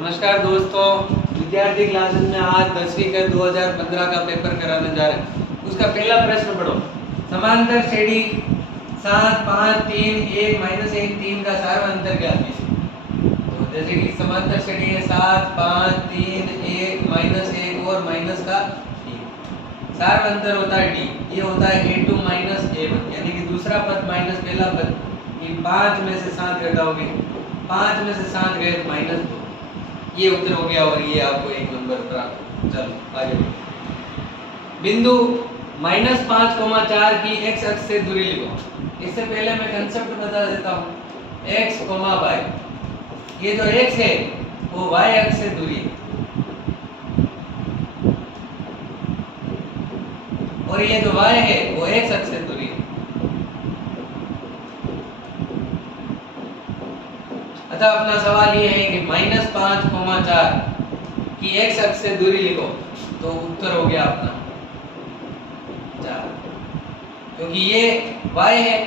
नमस्कार दोस्तों, विद्यार्थी क्लासेस में आज 10वीं का 2015 का पेपर कराने जा रहे हैं। उसका पहला प्रश्न पढ़ो। समांतर श्रेणी 7 5 3 1 -1 3 का सार्वंतर ज्ञात कीजिए। तो जैसे कि समांतर श्रेणी है 7 5 3 1 -1 और माइनस का 3। सार्वंतर होता है डी, ये होता है a2 -a1, यानी कि दूसरा पद माइनस पहला पद। ये 5 में से 7 घटाओगे, 5 में से 7 गए तो -2। ये उत्तर हो गया और ये आपको 1 नंबर प्राप्त। चलो आगे बढ़ो। बिंदु -5,4 की x अक्ष से दूरी लिखो। इससे पहले मैं कंसेप्ट बता देता हूँ। x, y, ये जो x है वो y अक्ष से दूरी है और ये जो y है वो x अक्ष से दूरी है। अतः अपना सवाल ये है कि -5,4 की x अक्ष से दूरी लिखो, तो उत्तर हो गया अपना 4, क्योंकि ये y है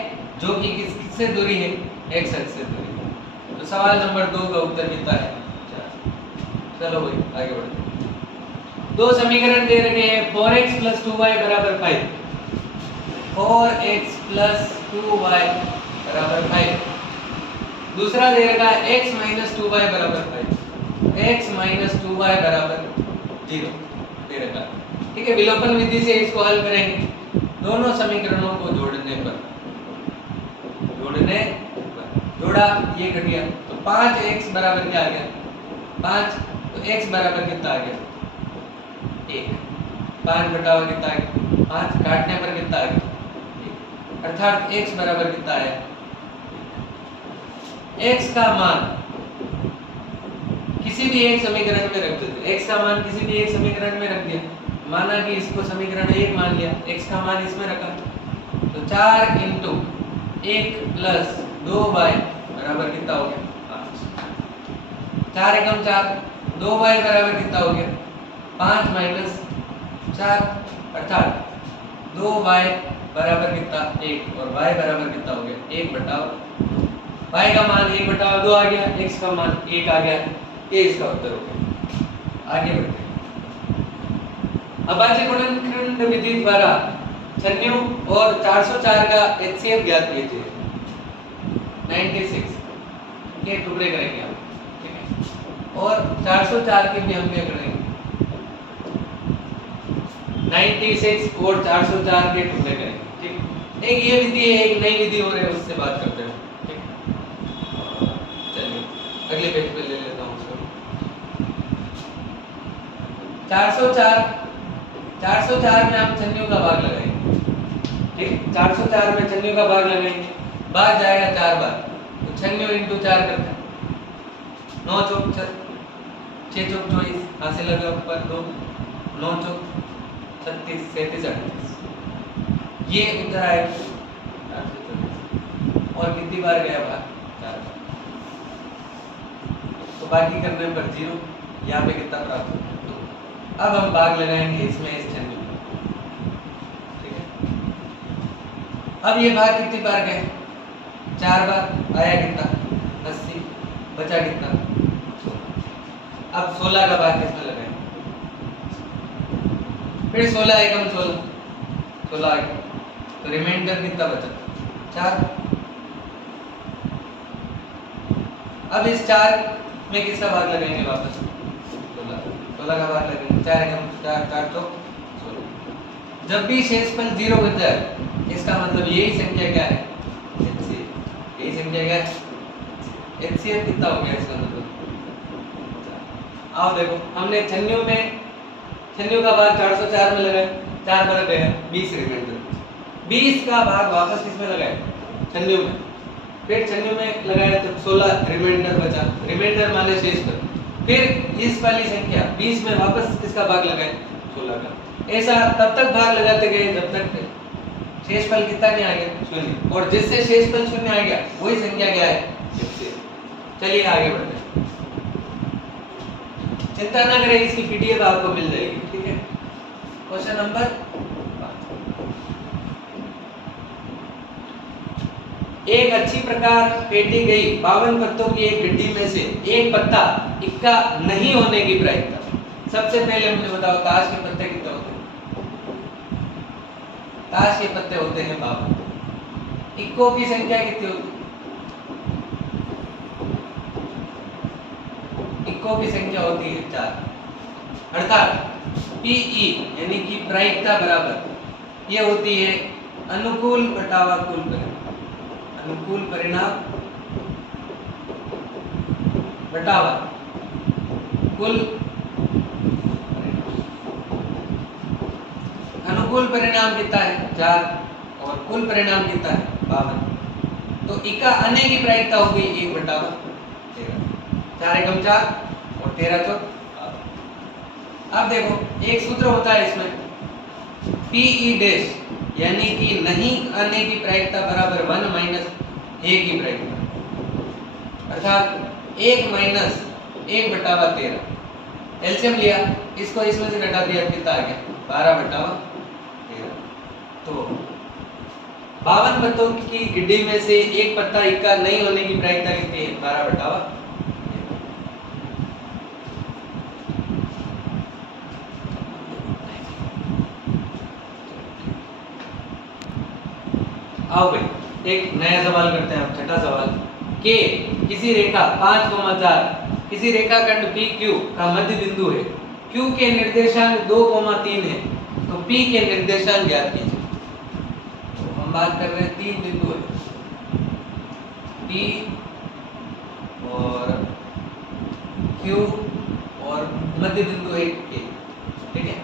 जो कि किससे दूरी है, x अक्ष से दूरी। तो सवाल नंबर 2 का उत्तर कितना है, 4। चलो भाई आगे बढ़ते हैं। दो समीकरण दे रखे हैं 4x + 2y = 5, 4x + 2y = 5। दूसरा दे रखा है x - 2y = 5, x - 2y = 0 दे रखा है। ठीक है, विलोपन विधि से इसको हल करेंगे। दोनों समीकरणों को जोड़ने पर जोड़ा, ये कट गया तो 5x बराबर क्या आ गया, 5। तो x बराबर कितना आ गया, 1। 5 घटावा कितना आ गया, 5। काटने पर कितना आ गया, 1। अर्थात x बराबर कितना आया, x का मान किसी भी एक समीकरण में रख देते। x का मान किसी भी एक समीकरण में रख दिया, माना कि इसको समीकरण 1 मान लिया, x का मान इसमें रखा, तो 4 × 1 + 2y बराबर कितना हो गया, 5। 4 × 4 2y बराबर कितना हो गया, 5 - 4, अर्थात 2y बराबर कितना, 1, और y बराबर कितना हो गया, 1/2। y का मान 1/2 आ गया, x का मान 1 आ गया। ये इसका उत्तर हो गया। आगे बढ़ते हैं। अभाज्य गुणनखंड विधि द्वारा 96 और 404 का HCF ज्ञात कीजिए। 96 के टुकड़े करेंगे हम, ठीक है, और 404 के भी हम क्या करेंगे, 96 और 404 के टुकड़े करेंगे। ठीक, एक ये विधि है, एक नई विधि हो रही है, उससे बात करते हैं। अगले पेज पे ले लेता हूँ उसको। 404 में हम 96 का भाग लगाएंगे। ठीक, 404 में 96 का भाग लगाएंगे, भाग जाएगा 4 बार, तो 96 × 4 करते हैं 9 चौक 6 चौक 24, हाथ से लगा ऊपर 2, 9 चौक 36, 37 38। ये उत्तर आएगा। और कितनी बार गया भाग, 4 बार। तो बाकी करने पर 0, यहाँ पे कितना प्राप्त होगा, 2। अब हम भाग लगाएंगे इसमें इस 96 में, ठीक है। अब ये भाग कितनी बार गए, 4 बार, आया कितना, 80, बचा कितना, 16। अब 16 का भाग किसमें लगाएंगे, फिर 16 एकम 16 एकम, तो रिमाइंडर कितना बचा, 4। अब इस 4 में किसका भाग लगाएंगे, वापस 16 का भाग लगेंगे, 4 एकम 4, 4 चौक 16। जब भी शेषफल 0 बन जाए, इसका मतलब यही संख्या क्या है, HCF। यही संख्या क्या है, HCF कितना हो गया इसका मतलब। आओ देखो, हमने 96 का भाग 404 में लगाया, 4 बार गया, 20 रिमाइंडर। 20 का भाग वापस किसमें लगाया, 96 में, फिर 96 में लगाया तो 16 रिमाइंडर बचा, रिमाइंडर माने शेषफल। फिर इस वाली संख्या 20 में वापस किसका भाग लगाए, 16 का। ऐसा तब तक भाग लगाते गए जब तक शेषफल कितना नहीं आ गया, 0। और जिससे शेषफल 0 आ गया वही संख्या क्या है, चलिए आगे बढ़ते हैं। चिंता ना करें, इसकी पीडीएफ आपको मिल जाएगी, ठीक है। Question number 1। एक अच्छी प्रकार फेंटी गई 52 पत्तों की एक गड्डी में से एक पत्ता इक्का नहीं होने की प्रायिकता। सबसे पहले मुझे बताओ ताश के पत्ते कितने होते हैं? ताश के पत्ते होते हैं 52। इक्कों की संख्या कितनी होती है? इक्कों की संख्या होती है 4। अर्थात पीई यानी कि प्रायिकता बराबर ये होती है अनुकूल बटावा कुल परिणाम। अनुकूल परिणाम बटावा कुल परिणाम। अनुकूल परिणाम कितना है? 4 और कुल परिणाम कितना है? 52। तो इक्का आने की प्रायिकता हो गई 1/13। 4 एकम 4 और 13 चौक। अब देखो एक सूत्र होता है इसमें पीई डैश यानी कि नहीं आने की प्रायिकता बराबर 1 माइनस ए की प्रायिकता। अर्थात 1 माइनस 1/13। एलसीएम लिया, इसको इसमें से घटा दिया, कितना आ गया? 12/13। तो 52 पत्तों की गिड्डी में से एक पत्ता इक्का नहीं होने की प्रायिकता कितनी है? 12/13। आओ भाई एक नया सवाल करते हैं। छठा सवाल के किसी रेखा 5,4 किसी रेखाखंड PQ का मध्य बिंदु है। Q के निर्देशांक 2,3 है तो P के निर्देशांक ज्ञात कीजिए। तो हम बात कर रहे हैं 3 बिंदु है P और Q और मध्य बिंदु है K। ठीक है,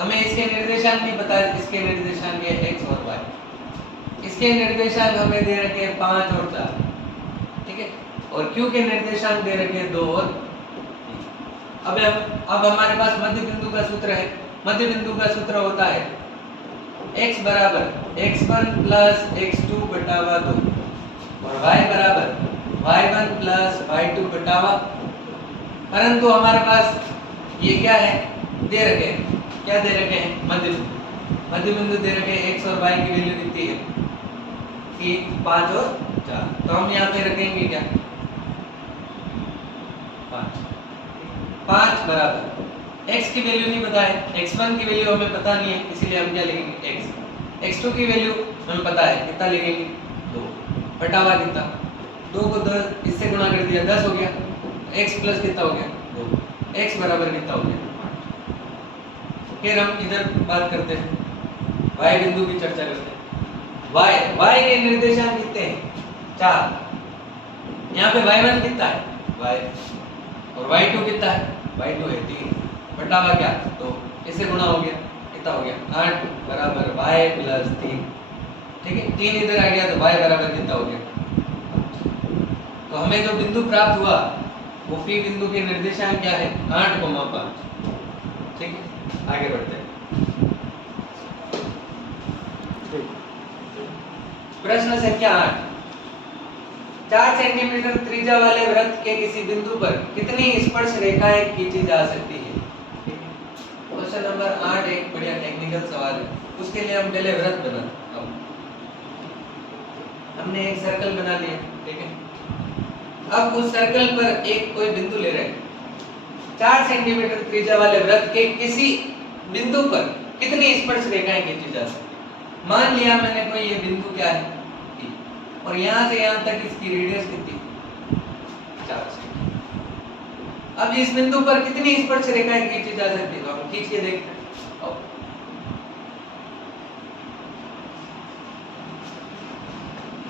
हमें इसके निर्देशांक नहीं पता है। इसके निर्देशांक है x और y। इसके निर्देशांक हमें दे रखे हैं 5 और 4। ठीक है, और Q के निर्देशांक दे रखे हैं 2 और 3। अब हमारे पास मध्य बिंदु का सूत्र है। मध्य बिंदु का सूत्र होता है x बराबर x1 प्लस x2 बटावा 2 और y बराबर y1 प्लस y2 बटावा। परंतु हमारे पास ये क्या है? दे रखे हैं, क्या दे रखे हैं? मध्य बिंदु। मध्य बिंदु दे रखे हैं x और y की वैल्यू कितनी है? 5 और 4। तो हम यहाँ पे रखेंगे क्या? 5 बराबर x की वैल्यू नहीं पता है, x1 की वैल्यू हमें पता नहीं है, इसीलिए हम क्या लिखेंगे? x। x2 की वैल्यू हमें पता है, कितना लिखेंगे? 2 बटावा कितना? 2 को 10 इससे गुणा कर दिया 10 हो गया। x प्लस कितना हो गया? 2। x बराबर कितना हो गया? 8। फिर हम इधर बात करते हैं, y बिंदु की चर्चा करते हैं। y के निर्देशांक कितने हैं? 4। यहाँ पे y1 कितना है? y और y2 कितना है? y2 है 3 बटावा क्या? तो इससे गुणा हो गया, कितना हो गया? 8 बराबर y प्लस 3। ठीक है, 3 इधर आ गया तो y बराबर कितना हो गया? तो हमें जो बिंदु प्राप्त हुआ वो P बिंदु के निर्देशांक क्या है? 8,5। ठीक है, आगे बढ़ते हैं। प्रश्न संख्या 8। 4 सेंटीमीटर त्रिज्या वाले वृत्त के किसी बिंदु पर कितनी स्पर्श रेखाएं खींची जा सकती है? क्वेश्चन नंबर 8 एक बढ़िया टेक्निकल सवाल है। उसके लिए हम पहले वृत्त बनाते हैं। हमने एक सर्कल बना लिया। ठीक है, अब उस सर्कल पर एक कोई बिंदु ले रहे हैं। 4 सेंटीमीटर त्रिज्या वाले वृत्त के किसी बिंदु पर कितनी स्पर्श रेखाएं खींची जा सकती है? मान लिया मैंने कोई ये बिंदु क्या है P, और यहाँ से यहाँ तक इसकी रेडियस कितनी? 4 सेंटीमीटर। अब इस बिंदु पर कितनी स्पर्श रेखाएं खींची जा सकती है? तो हम खींच के देखते हैं।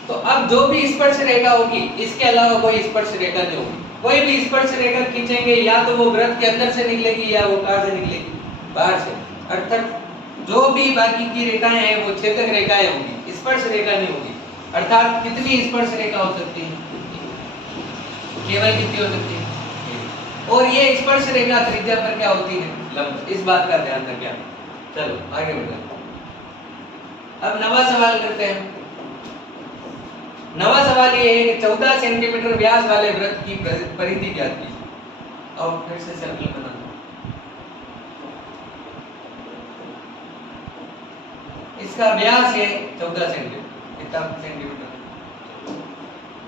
तो अब जो भी स्पर्श रेखा होगी इसके अलावा कोई स्पर्श रेखा नहीं होगी। कोई भी स्पर्श रेखा खींचेंगे या तो वो वृत्त के अंदर से निकलेगी या वो कहां से निकलेगी? बाहर से। अर्थात जो भी बाकी की रेखाएं हैं वो छेदक रेखाएं होंगी, स्पर्श रेखा नहीं होगी। अर्थात कितनी स्पर्श रेखा हो सकती है? केवल कितनी हो सकती है? और ये स्पर्श रेखा त्रिज्या पर क्या होती है? लंब। इस बात का ध्यान रखिए। चलो आगे बढ़ते हैं। अब नवा सवाल करते हैं। नवा सवाल ये है कि 14 सेंटीमीटर व्यास वाले वृत्त की परिधि ज्ञात कीजिए। और फिर से सर्कल बना दो। इसका व्यास है 14 सेंटीमीटर। कितना सेंटीमीटर?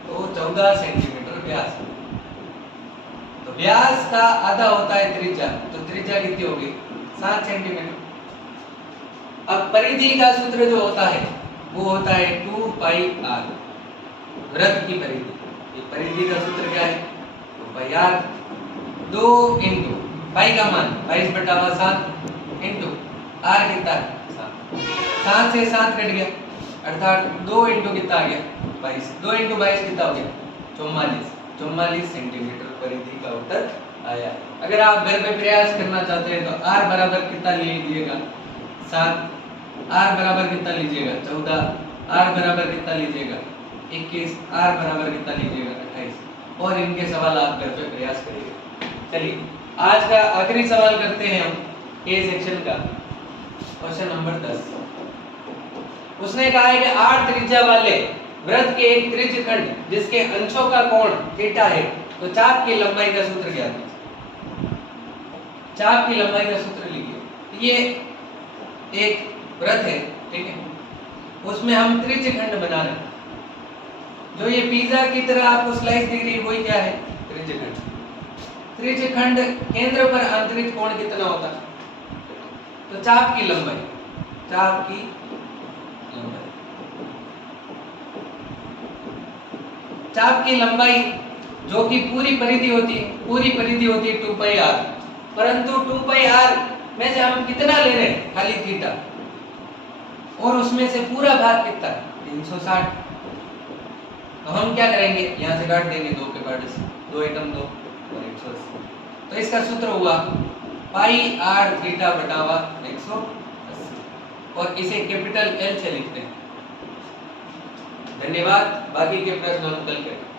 तो 14 सेंटीमीटर व्यास। तो व्यास का आधा होता है त्रिज्या, तो त्रिज्या कितनी होगी 7 सेंटीमीटर। अब परिधि का सूत्र जो होता है वो होता है 2 पाई r, वृत्त की परिधि। ये परिधि का सूत्र क्या है 2 पाई r, 2 इंटू पाई का मान 22/7 इंटू r कितना है 7 से 7 कट गया, अर्थात 2 इंटू कितना आ गया 22, 2 इंटू 22 कितना हो गया 44 सेंटीमीटर परिधि का उत्तर आया। अगर आप घर पे प्रयास करना चाहते हैं तो r बराबर कितना लीजिएगा 7, r बराबर कितना लीजिएगा 14, r बराबर कितना लीजिएगा 21, r बराबर कितना लीजिएगा 28, और इनके सवाल आप घर पे प्रयास करिएगा। चलिए आज का आखिरी सवाल करते हैं हम ए सेक्शन का, क्वेश्चन नंबर 10। उसने कहा है कि 8 त्रिज्या वाले वृत्त के एक त्रिज्य खंड जिसके अंशों का कोण थीटा है, तो चाप की लंबाई का सूत्र क्या है? चाप की लंबाई का सूत्र लिखिए। ये एक वृत्त है, ठीक है, उसमें हम त्रिज्य खंड बना रहे हैं। जो ये पिज्जा की तरह आपको स्लाइस दिख रही है वही क्या है त्रिज्य खंड। त्रिज्य खंड केंद्र पर आंतरिक कोण कितना होता है? तो चाप की लंबाई, चाप की लंबाई, चाप की लंबाई जो कि पूरी परिधि होती है, पूरी परिधि होती है 2 पाई r, परंतु 2 पाई r में से हम कितना ले रहे हैं खाली थीटा, और उसमें से पूरा भाग कितना है 360। तो हम क्या करेंगे यहाँ से काट देंगे 2 के बाद से, 2 एकम 2 और 180। तो इसका सूत्र हुआ पाई r थीटा बटावा 180, और इसे कैपिटल L से लिखते हैं। धन्यवाद। बाकी के प्रश्न हम कल करेंगे।